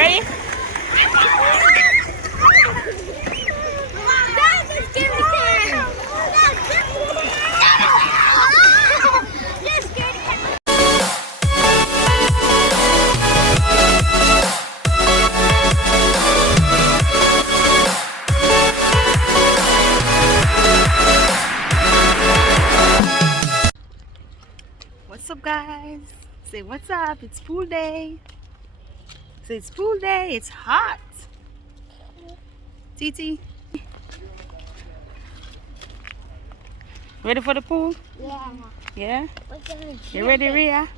Ready? What's up, guys? Say what's up. It's pool day. Say it's pool day. It's hot. Titi, ready for the pool? Yeah. Yeah? We're gonna You ready, Rhea?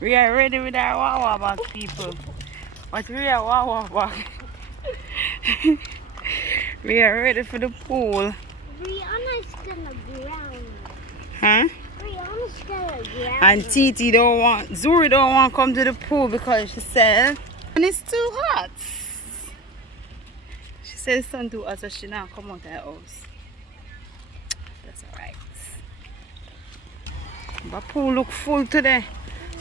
Rhea ready with our Wawa box, people. What's Rhea Wawa box? Rhea ready for the pool. Rihanna's gonna drown. Huh? Rihanna's gonna drown. And Titi don't want, Zuri don't want to come to the pool because she said, and it's too hot. She said it's sun too hot, so she not come out of the house. That's alright. But pool look full today.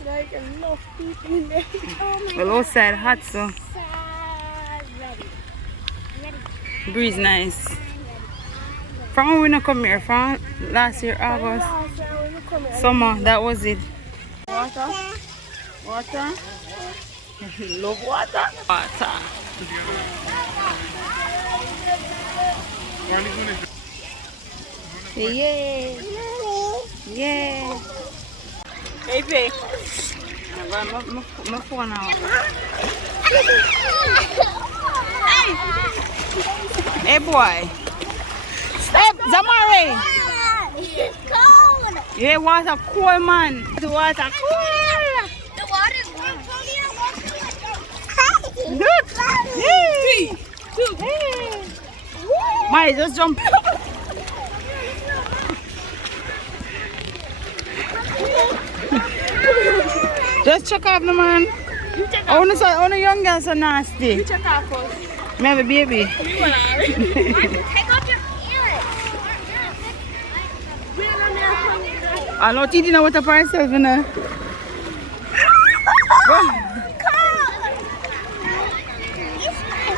Like enough people in there. Oh my Well, outside hot, so Ready. breeze nice. From when we not come here, from last year August, summer, that was it. Water, water. Love water. Water. Yeah. Yeah. Hey, Faye. My phone out. Hey, boy. Hey, Zamari. It's cold. Yeah, water cool, man. The water cool. The water's cold. Look. Hey. Hey. Mari, just jump. Just check off the man. I want to young girl so nasty. You check out first. Me have a baby. Take off your ears. I know Titi know what to for herself, you know.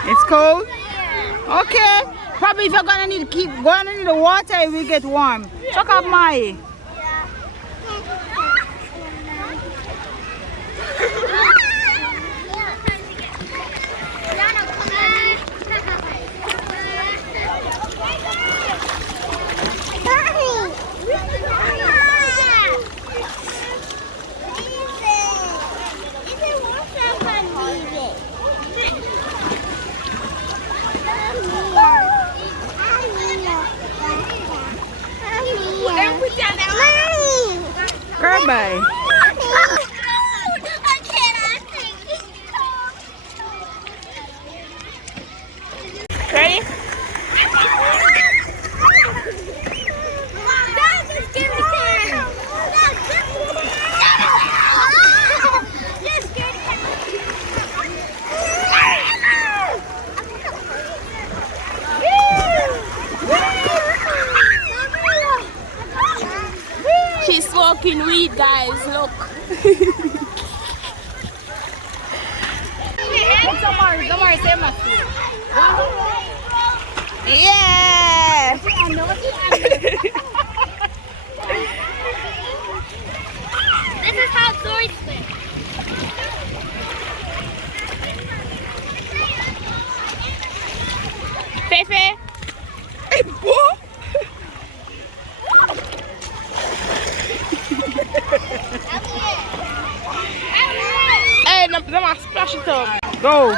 It's cold? Okay. Probably if you're gonna need the water, it will get warm. Check out Mai. Girl, bye. Ready? She's smoking weed, guys. Look. Zamari, say my food. Yeah! This is how stories fit. Fefe! Hey, boy! Hey, let me splash it up. Go!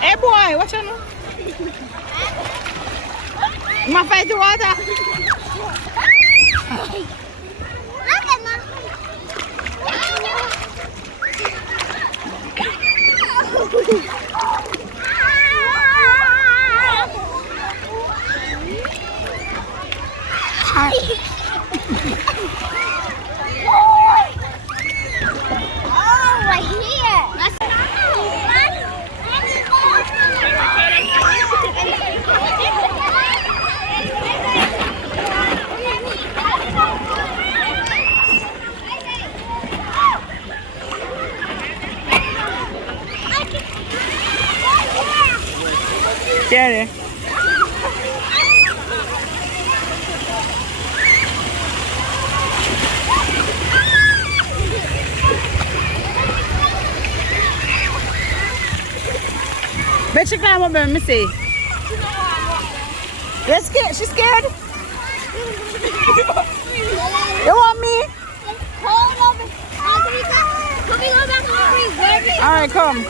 Hey boy, what's your name? You want to fight the water? Look at my. Scary. Bet she climb up there, let me see. You're scared? She's scared? You want me? Alright, come.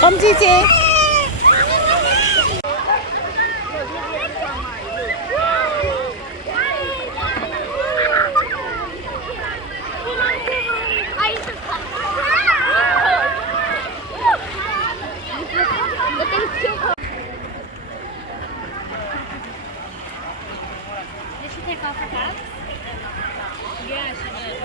Come, Titi. Did she take off her cap? Yeah, she did.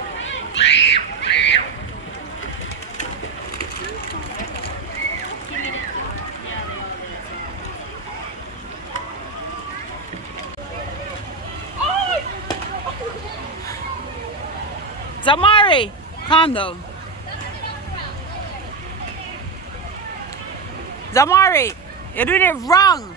Zamari, calm down. Zamari, you're doing it wrong.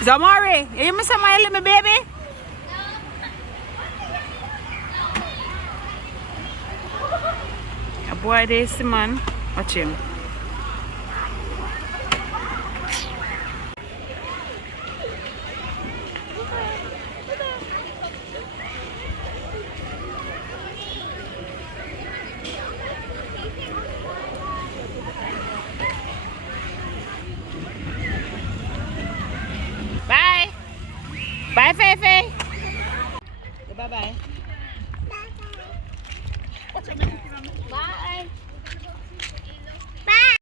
Zamari, you miss my little baby? A boy, this man. Watch him.